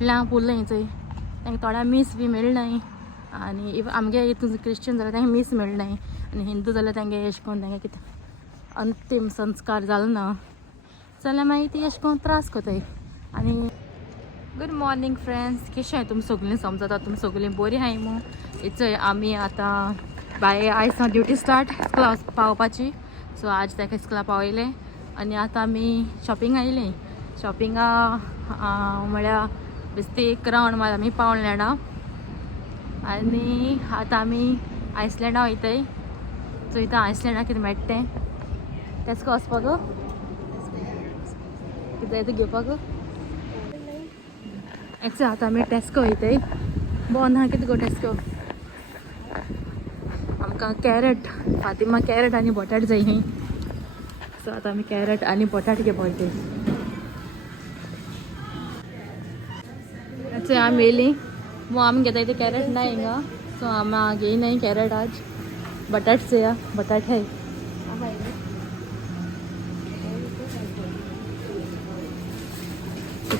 पुरलें चंय तांकां थोड्या मीस बी मेळनाय आनी इफ आमगे हितून क्रिश्चन जाल्यार तांकां मीस मेळनाय आनी हिंदू जाल्यार तांगे अशें करून तांगे कितें अंतीम संस्कार जालो ना जाल्यार मागीर ती अशें करून त्रास कोताय. आनी गुड मॉर्निंग फ्रेंड्स, कशें आहाय तुमी सगळीं? समजता तुमी सगळीं बरीं आहाय मू. चंय आमी आतां बाय आयज ड्युटी स्टार्ट स्कुला पावपाची. सो आज ताका स्कुला पावयले आनी आतां आमी शॉपिंग आयलीं. शॉपिंगा म्हळ्यार बेश्टी एक रावंड मार आमी पावलँडा आनी आतां आमी आयसलँडा वयताय. चोयता आयसलँडा कितें मेळटा तें. टेस्को वचपाक कितें जाय तें घेवपाक. एक्चुअली आतां आमी टेस्को वयताय. बंद आहा कितें गो टेस्को. आमकां कॅरट फातिमा कॅरट आनी बटाट जाय खंय. सो आतां आमी कॅरट आनी बटाट घेवपाक वयताय. एक्चुअली आमी येयलीं मग आमी घेताय ते कॅरट ना हिंगा. सो आमी घेयनाय कॅरट आज. बटाट चोया बटाट हाय.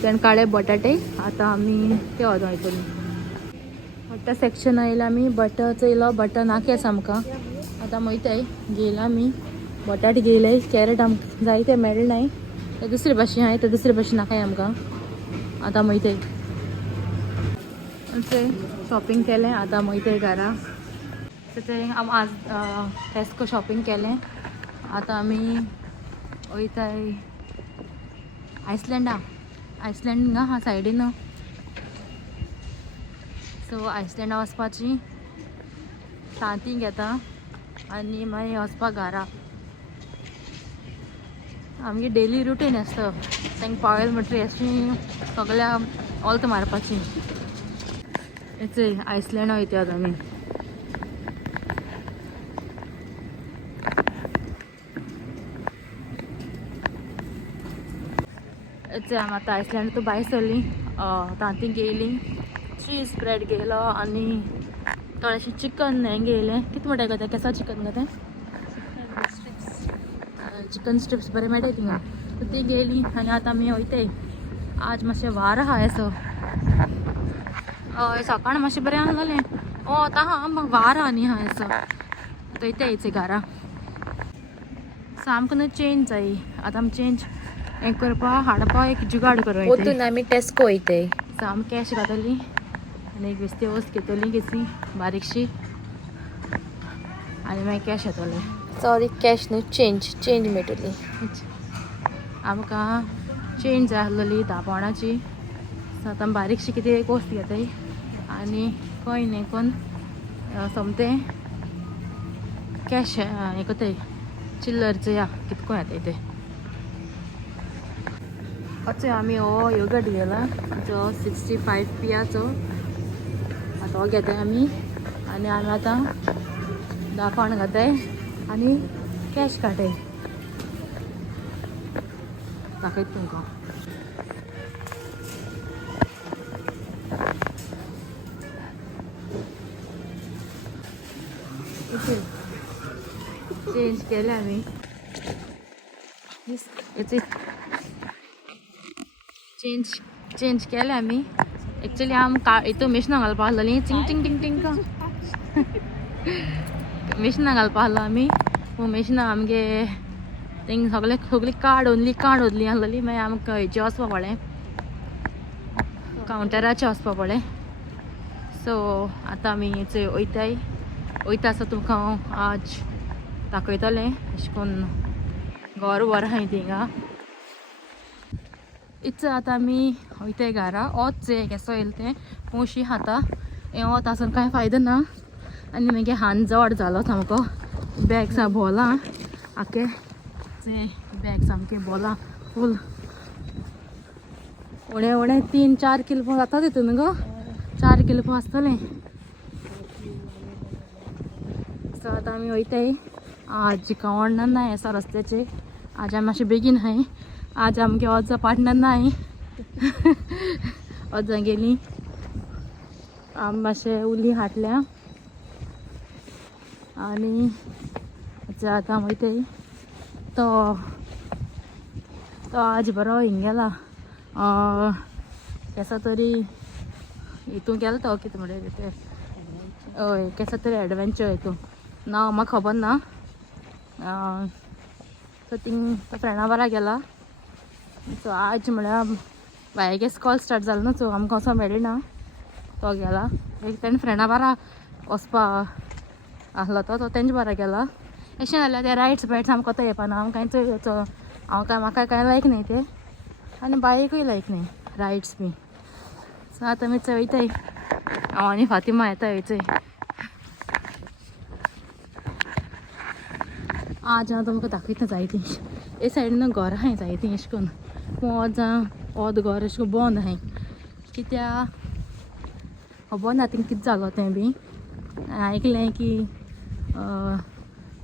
त्यान काळे बटाटे. आतां आमी ते वयतलीं. बटर सेक्शन आयला आमी. बटर चोयलो बटर नाकेस आमकां. आतां वयताय. घेयला आमी बटाट घेयले. कॅरट आमकां जाय ते मेळनाय. ते दुसरे भाशेन आहाय ते दुसरे भाशेन नाकाय आमकां. आतां वयताय. शॉपिंग केलें. आतां वयताय घरा. ते आमी आज टेस्को शॉपिंग केलें. आतां आमी वयताय आयसलँडा. आयसलँड हा सायडीन. सो आयसलँडा वचपाची तांती घेता आनी मागीर वचपाक घरा. आमगे डेली रुटीन आसता. तांकां पावयल म्हणटरी अशी सगळ्या ऑल्त मारपाची. चोय आयसलँडा वयता आतां आमी. आमी आतां आयसलँड तूं भायर सरलीं. तांती घेयलीं. चीज ब्रेड घेयलो आनी थोडेशें चिकन हें घेयलें. कितें म्हणटाय गो तें केसा चिकन गो तें. चिकन स्ट्रिप्स बरें मेळटाय थिंगा. सो ती घेयलीं आनी आतां आमी वयताय. आज मातशें वार आहा एसो. हय सकाळ मातशें बरें आहलोलें. आतां आहा म्हाका वार आहा न्ही आहा एसो. वयताय येचें घरा. सामको न्हू चेंज जाय. आतां आमी चेंज हें करपा हाडपा एक जुगाड करूं वयताय. ओतून आमी टेस्को वयताय. सो आमी कॅश घातली आनी एक बेश्टी वस्त घेतली केसी बारीकशी आनी मागीर कॅश येतोलें. सॉरी कॅश न्हू चेंज मेळटली. आमकां चेंज जाय आहलोली 10 पावणाची. सो आतां बारीकशी कितें एक वस्त घेताय आनी कॉयन हें कोन्न सोमतें कॅश हें कोताय. चिल्लर चोया कितको येताय तें. अच्छा आमी हो योगर्ट घेला जो 65 पियाचो. आतां हो घेताय आमी आनी आमी आतां 10 पावण घाताय आनी कॅश काटाय. दाखयता तुमकां. चेंज केले आमी. चेंज केले आमी. एक्चुअली हितून मिशिनां घालपा आहलोलीं. चिंग चिंग टिंग टिंग मिशिनां घालपा आहलो आमी. पूण मिशिनां आमगे थिंग सगळी कार्ड ओन्ली आहलोली. मागीर आमकां हेचें वचपा पडलें कावंटराचें वचपा पडलें. सो आतां आमी थंय वयताय. वयता आसता तुमकां हांव आज दाखयतलें अशें करून घर वर आहाय थिंगा. आतां आमी वयताय घरा. होच केसो येयलें तें पोवशी खाता. हें वत आसून कांय फायदो ना आनी मागीर हात जड जालो सामको. बॅग सा बोलां आख्खें बॅग सामकें बोलां फूल. उणें 3-4 किलो जाता तितून गो. 4 किलो आसतलें. सो आतां आमी वयताय. आज कावण्ण नाय आसा रस्त्याचेर. आज आमी मातशें बेगीन आहाय. आज आमगे वचो पार्टनर नाय. वचों गेलीं. आमी मातशें उली हाटल्या आनी आतां वयताय. तो आज बरो हिंग गेला केसा तरी हितून गेलो तो कितें म्हणलें तें हय केसा तरी एडवेंचर हितून ना म्हाका खबर ना सो थिंग तो फ्रेंडा बारा गेला सो आज म्हळ्यार बायगे कॉल स्टार्ट जालो न्हू सो आमकां वचोंक मेळ्ळी तो गेला एक तेणें फ्रेंडा बारा वचपा आहलो तो तेंच्या बारा गेला अशें जाल्यार ते रायड्स बायड्स आमकां कोता येवपाना आमकां चोय म्हाका कांय लायक न्ही ते आनी बायकूय लायक न्ही रायड्स बी सो आतां आमी चोयताय हांव आनी फातिमा येता वयचोय आज हांव तुमकां दाखयता जायतीं हे सायडीन घरां आहाय जायतीं अशें करून पूण घर अशें करून बंद आहाय कित्याक खबर ना थिंग कितें जालो तें बी आयकलें की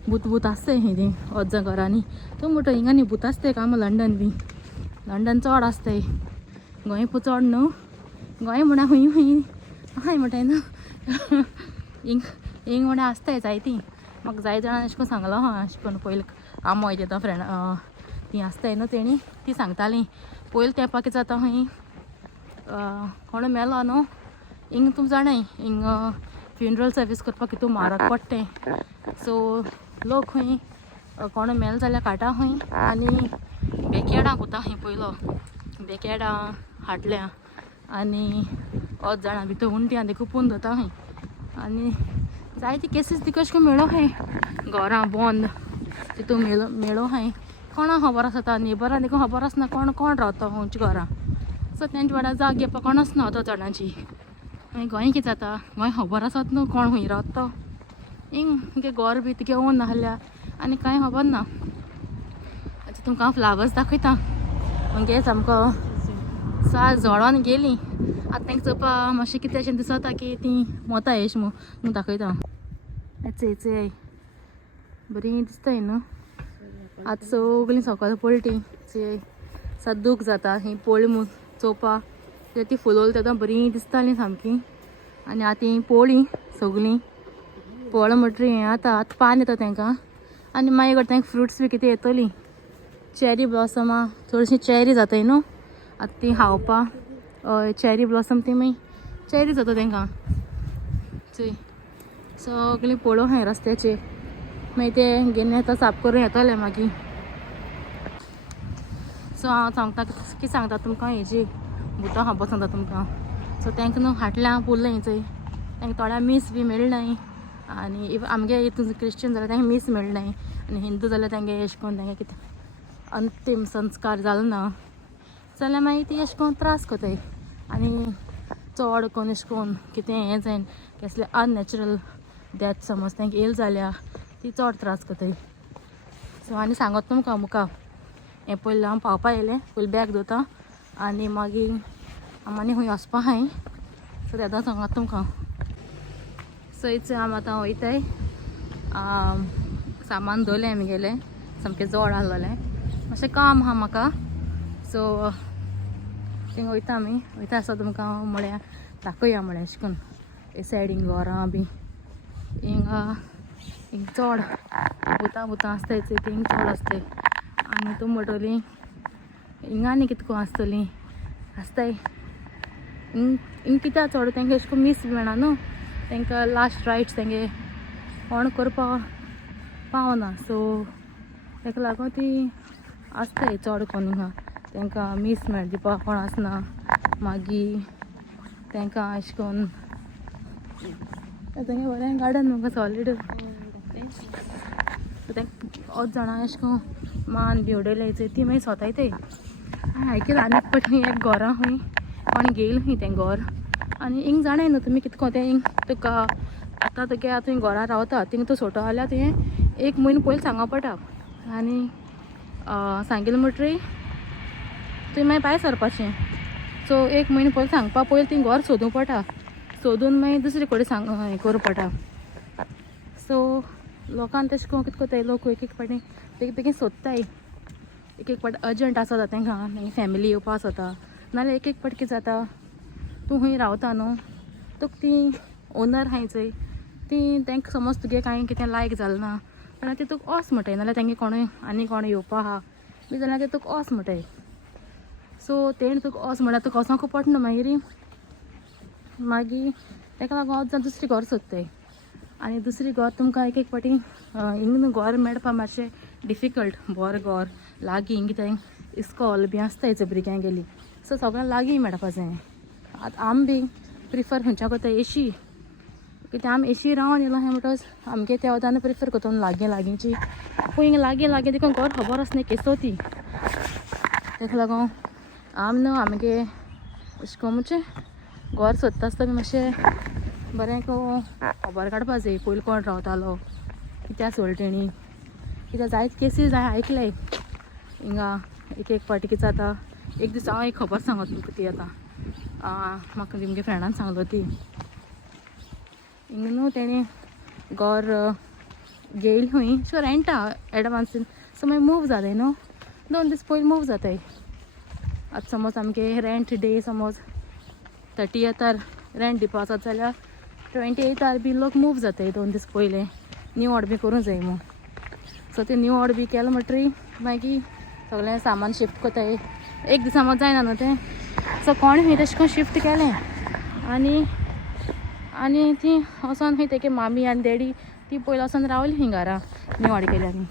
भूत आसताय खंय तीं वोजा घरांनी तो म्हणटा हिंगा न्ही भूत आसताय काय लंडन बी लंडन चड आसताय गोंय पळय चड न्हू गोंय म्हणा हूंय आहाय म्हणटाय न्हू हिंग म्हणल्यार आसताय जायतीं म्हाका जाय जाणां अशें करून सांगलो हा अशें करून पयलीं आमो येता फ्रेंड ती आसताय न्हू तेणी ती सांगतालीं पयलीं तेंपा कितें जाता खंय कोण मेलो न्हू हिंग तूं जाणाय हिंग फ्युनरल सर्वीस करपाक कितू म्हारग पडटें सो लोक खंय कोण मेलो जाल्यार काटा खंय आनी बेकेडां गुता खंय पयलो बेकेडां हाटल्या आनी 8 जाणां भितर उंट्यां देखून पोवन दवरता खंय आनी जायती केसीस ती कशें करून मेळो खंय घरां बंद तितून मेळो खंय कोणा खबर आसता नेबरां देखून खबर आसना कोण रावता खंयच्या घरां सो तेंच्या वांगडा जाग घेवपाक कोण आसना तो जाणांची आनी गोंय कितें जाता गोंय खबर आसत न्हू कोण खंय रावता तो हिंग घर बी तुगे ओन नाहल्या आनी कांय खबर ना आतां तुमकां हांव फ्लावर्स दाखयता म्हणजे सामको साल झोडोन गेलीं आतां तांकां चोवपा मातशें कितें अशें दिसता की तीं मोता एश म्हूण दाखयता चोय बरीं दिसताय न्हू आतां सगलीं सकाळ पळटी चोय सद्दूक जाता ही पोळी म्हूण चोवपा ती फुलोल तेदो बरीं दिसतालीं सामकीं आनी आतां ही पोळी सगलीं पोळ म्हणटरी हें आतां पान येता तांकां आनी मागीर तांकां फ्रुट्स बी कितें येतलीं चॅरी ब्लॉसमां चडशीं चॅरी जाताय न्हू आतां तीं खावपा हय चॅरी ब्लॉसम ती मागीर चॅरी जाता तांकां चोय सगलीं पळो हाय रस्त्याचेर मागीर ते घेवन येता साफ करून येतले मागीर सो हांव सांगता कितें सांगता तुमकां हेजी भुतां खबर सांगता तुमकां सो तांकां न्हू हाटल्या पुरलें चोय तांकां थोड्या मीस बी मेळनाय आनी इफ आमगे हितून क्रिश्चन जाल्यार तांकां मीस मेळनाय आनी हिंदू जाल्यार तांगे अशें करून तांगे कितें अंतीम संस्कार जालो ना जाल्यार मागीर ती अशें करून त्रास कोताय आनी चड कोन्न अशें करून कितें हें जायन कसलें अननॅचरल डेथ समज तांकां येयली जाल्यार ती चड त्रास कोताय सो आनी सांगत तुमकां मुखार हें पयलीं हांव पावपा येयलें पयलीं बॅग दवरता आनी मागीर आनी खंय वचपा आहाय सो तेदो सांगत तुमकां सो इच आम आतां वयताय सामान दवरलें आमगेलें सामकें जड आहलोलें मातशें काम आहा म्हाका सो थिंग वयता आमी वयता आसता तुमकां म्हळ्यार दाखोवया म्हळ्यार अशें करून हे सायडीन घरां बी हिंग चड भुतां आसताय चोय ती चड आसताय आनी तूं म्हणटली हिंगा आनी कितें करून आसतलीं आसताय हिंग कित्याक चड तांकां अशें करून मीस मेळना न्हू तांकां लास्ट रायट्स तांगे कोण करपा पावना सो ताका लागून ती आसताय चड कोन्न हिंगा तांकां मीस मेळ दिवपा कोण आसना मागीर तांकां अशें करून तांगे बरें गार्डन म्हाका सॉलीड तांकां 8 जाणां अशें करून मान बी उडयले चोय ती मागीर सोतायताय आयकलां आनी पटी एक घरां खंय कोणी घेयलें खंय तें घर आनी हिंग जाणाय न्हू तुमी कितें तें हिंग तुका आतां तुगे तुवें घरां रावता थिंग तूं सोटो जाल्यार तुवें 1 म्हयनो पयलीं सांगपा पडटा आनी सांगिल्लें म्हणटरी तुवें मागीर भायर सरपाचें सो 1 म्हयनो पयलीं सांगपा पयलीं तीं घर सोदूं पडटा सोदून मागीर दुसरे कडेन हें करूं पडटा सो लोकांक तशें करून कितें कोत्ताय लोक एक पाटी बेगीन सोदताय एक पाटी अर्जंट आसता तांकां मागीर फॅमिली येवपा आसता नाल्यार एक पाटी कितें जाता तूं खंय रावता न्हू तुका ती ओनर आहाय चोय ती तांकां समज तुगे कांय कितें लायक जालें ना जाल्यार ती तुका वच म्हणटाय नाल्यार तांगे कोणूय आनी कोण येवपा आहा बी जाल्यार ते तुका वच म्हणटाय सो तेणें तुका वच म्हळ्यार तुका वचोंक पडना मागीर ताका लागून वच जाल्यार दुसरी घर सोदताय आनी दुसरी घर तुमकां एक पाटी हिंग घर मेळपा मातशें डिफिकल्ट बरें घर लागीं हिंग कितें इस्कॉल बी आसताय भुरग्यांक गेली सो सगळ्यांक लागीं मेळपा जाय आतां आमी बी प्रिफर खंयच्या कोता एशी कित्याक आमी एशी रावन येयलो हें म्हणटच आमगे त्या वतान प्रिफर कोता लागींची पूण हिंग लागीं देखून घर खबर आसना केसो ती ताका लागून आमी न्हू आमगे अशें करून म्हणजे घर सोदता आसतना मातशें बरें खबर काडपा जाय पयलीं कोण रावतालो कित्या सोलटेणी कित्याक जायत केसीस हांवें आयकले हिंगा एक पाटी कितें जाता एक दीस हांव एक खबर सांगत तुमकां ती आतां म्हाका तुमगे फ्रेंडान सांगलो ती हिंग न्हू तेणी घर घेयली खंय सो रेंटा एडवांसीन सो मागीर मूव जालें न्हू 2 दीस पयलीं मूव जाताय आतां समज आमगे रेंट डे समज 30th रेंट दिवपा आसत जाल्यार 28th बी लोक मूव जाताय 2 दीस पयलें न्यू ऑर्डर बी करूं जाय म्हूण सो ते न्यू ऑर्डर बी केलें म्हणटरी मागीर सगळें सामान शिफ्ट कोताय एक दिसा समज जायना न्हू तें सो कोण खंय तशें करून शिफ्ट केलें आनी ती वचोन खंय तेगे मामी आनी डॅडी ती पयलीं वचोन रावली खंय घरा न्यू ऑर्डर केल्यानी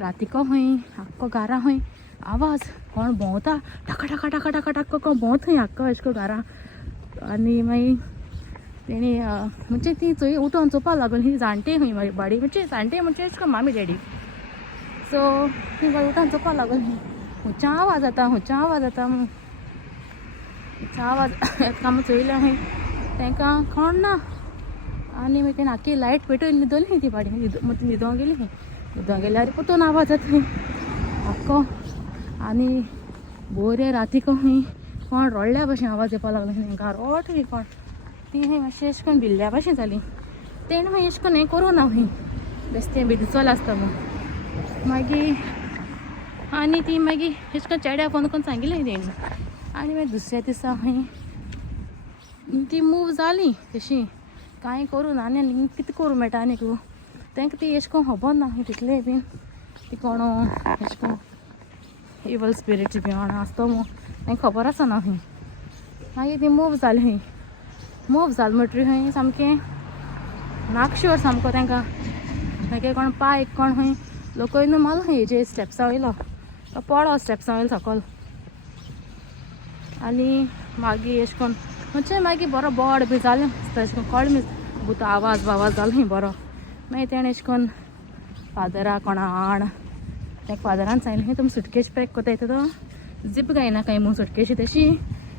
रातीको खंय आख्खो घरा खंय आवाज कोण भोंवता टाका टाका टाका टाका टाका कोण भोंवता खंय आख्खो अशें करून घरा आनी मागीर तेणी म्हणजे ती चोय उठोन चोवपा लागून ही जाणटे खंय मागीर बाडी म्हणजे जाणटे म्हणजे अशें करून मामी डॅडी सो ती बाई उठोन चोवपा लागून हुंच्या आवाज जाता हुंच्या आवाज जाता हुंच्या आवाज येता चोयलें खंय तांकां कळना आनी मागीर तेणें आख्खी लायट पेटोवन न्हिदोली खंय ती बाडी न्हिदोंक गेली खंय न्हिदोंक गेल्यार परतून आवाज जाता खंय आख्खो आनी बरें रातीको खंय कोण रडल्या भशेन आवाज येवपा लागलो खंय तांकां रोट खंय कोण ती खंय मातशें अशें करून भिल्ल्या भशेन जाली तेणें खंय अशें करून हें करूं ना खंय बेश्टें बी चल आसता म्हूण मागीर आनी ती मागीर अशें करून चेड्या फोन करून सांगिल्लें तेणें आनी मागीर दुसऱ्या दिसा खंय ती मूव जाली तशी कांय करूं ना आनी कितें करूं मेळटा आनीक तांकां ती अशें करून खबर ना तितलें बीन ती कोण अशें करून इवल स्पिरिट्स बी आसता म्हूण तांकां खबर आसना खंय मागीर ती मूव जाली खंय मूव जालें म्हणटरी खंय सामकें नाकश्योर सामको तांकां मागीर कोण पांय कोण खंय लोकय न्हू मारलो खंय हेजे स्टेप्सा वयलो तो पडो स्टेप्सा वयलो सकयल आनी मागीर अशें करून म्हणजे मागीर बरो बोड बी जालें अशें करून कळ्ळें भुतो आवाज वाज जालो खंय बरो मागीर तेणें अशें करून फादरा कोणा हाड ताका फादरान सांगलें खंय तुमी सुटकेस पॅक कोत्ताय तो जीप गायनाकाय म्हूण सुटकेशी तशी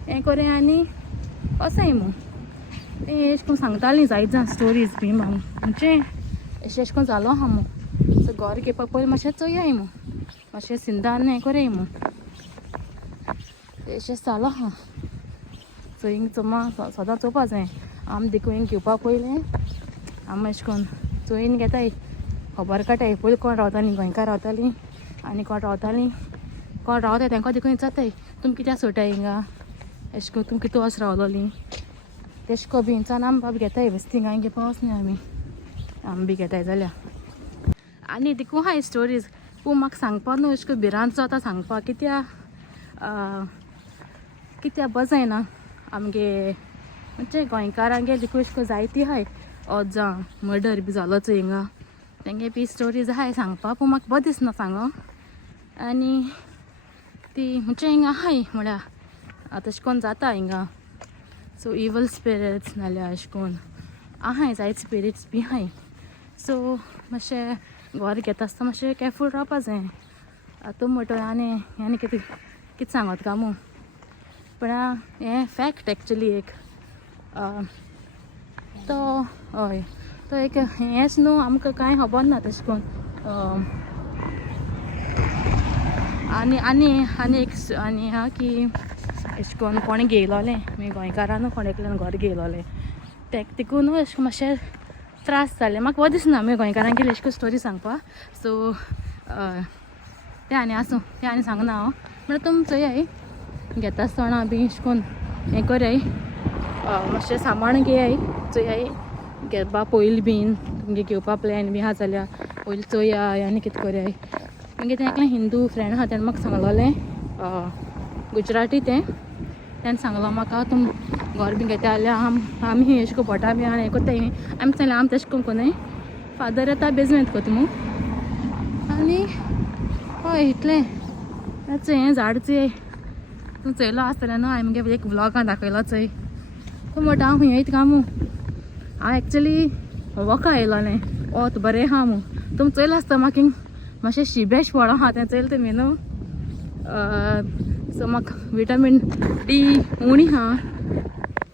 हें कोरें आनी वसाय म्हूण तें अशें करून सांगतालीं जायत जाण स्टोरीज बी म्हणजे अशें करून जालो आहा म्हूण सो घर घेवपाक पयलीं मातशें चोयाय म्हूण मातशें सिंधान हें कोराय म्हूण अशें जालो आहा सो हिंग सदां चोवपा जाय आमी देखून हिंग घेवपा पयलें आमी अशें करून चोयन घेताय खबर काटाय पयलीं कोण रावतालीं गोंयकार रावतालीं आनी कोण रावताय तांकां देखून विचारताय तुमी कित्याक सोडटाय हिंगा अशें करून तुमी कितू वर्स रावलोलीं तेशें को बी हिंचान आमी बाबा घेताय बेस्तींग हांवें घेवपा वचना आमी बी घेताय जाल्यार आनी देखून हाय स्टोरीज पूण म्हाका सांगपा न्हू अशें करून भिरांत जाता सांगपा कित्या बजायना आमगे म्हणजे गोंयकारांगे देखून अशें करून जायती हाय जावं मर्डर बी जालो चोय हिंगा तेंगे बी स्टोरीज आहाय सांगपा पूण म्हाका बरें दिसना सांगो आनी ती म्हणजे हिंगा आहाय म्हळ्यार तशें करून जाता हिंगा सो इवल स्पिरिट्स नाल्यार अशें करून आहाय जायत स्पिरिट्स बी आहाय सो मातशें घर घेता आसतना मातशें केरफूल रावपा जाय आतां म्हणटा आनी कितें सांगत काय मू पण हें फॅक्ट एक्चुली एक तो हय तो एक हेंच न्हू आमकां कांय खबर ना तशें करून आनी हा की अशें करून कोणें घेयलोलें मागीर गोंयकारान कोण एकल्यान घर घेयलोलें देखून अशें मातशें त्रास जाले म्हाका बरें दिसना मागीर गोंयकारांक गेली अशें करून स्टोरी सांगपा सो तें आनी आसूं तें आनी सांगना हांव म्हळ्यार तुमी चोयाय घेता आसतना बी अशें करून हें कोराय मातशें सामान घेयाय चोयाय घेवपा पयलीं बीन तुमगे घेवपा प्लॅन बी आहा जाल्यार पयलीं चोयाय आनी कितें कोराय मागीर तें एकलें हिंदू फ्रेंड आहा तेणें म्हाका सांगलोलें गुजराती तें सांगलो म्हाका तुम घर बी घेता जाल्यार आमी अशें करून पोटा बी आनी हें कोत्ताय आमी सांगलें आमी तशें करून कोनाय फादर येता बेजमेंट कोता मू आनी हय इतलें हें झाड चोय तूं चोयलो आसतलें न्हू हांवें मुगे एक व्लॉगां दाखयलो चोय तूं म्हणटा हांव खंय येता कामू हांव एक्चुली वोका येयलोलें वोत बरें आहा मू तुमी चोयलो आसता म्हाका मातशें शिबेश फळ आहा तें चोयलें तुमी न्हू सो म्हाका विटामीन डी उणी आहा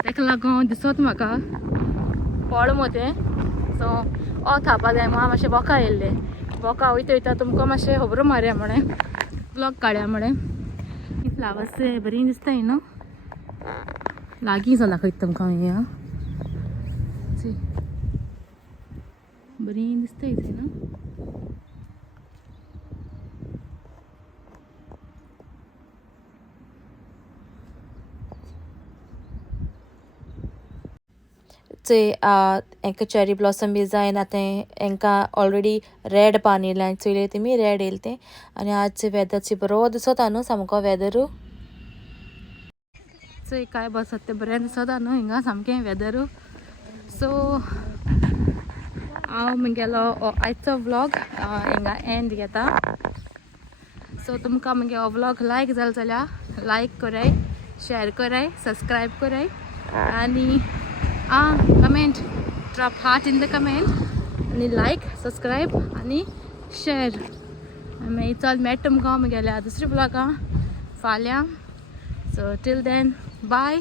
तेका लागोन दिसोत म्हाका फळ मू तें सो थावपा जाय हांव मातशें वोका येयल्लें वोका वयता वयता तुमकां मातशें खबरो मारया म्हणें ब्लॉग काडया म्हणें ही फ्लावर्स बरीं दिसताय न्हू लागीं सावन दाखयता तुमकां हें बरीं दिसताय ती न्हू हांकां चेरी ब्लॉसम बी जायन आतां हांकां ऑलरेडी रेड पान येयलें चोयलें तेमी रेड येयलें तें आनी आजचें वेदरची बरो दिसता न्हू सामको वेदरू चोय काय बसत तें बरें दिसता न्हू हिंगा सामकें वेदरू सो हांव मुगेलो आयचो व्लॉग हिंगा एंड घेता सो तुमकां मुगे हो व्लॉग लायक जालो जाल्यार लायक कोराय शेअर कोराय सब्सक्रायब कोराय आनी comment drop heart in the comment आनी लायक सब्सक्रायब आनी शेअर मागीर चल मेळटा तुमकां मुगेल्या दुसऱ्या ब्लॉगां फाल्यां so till then bye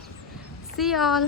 see all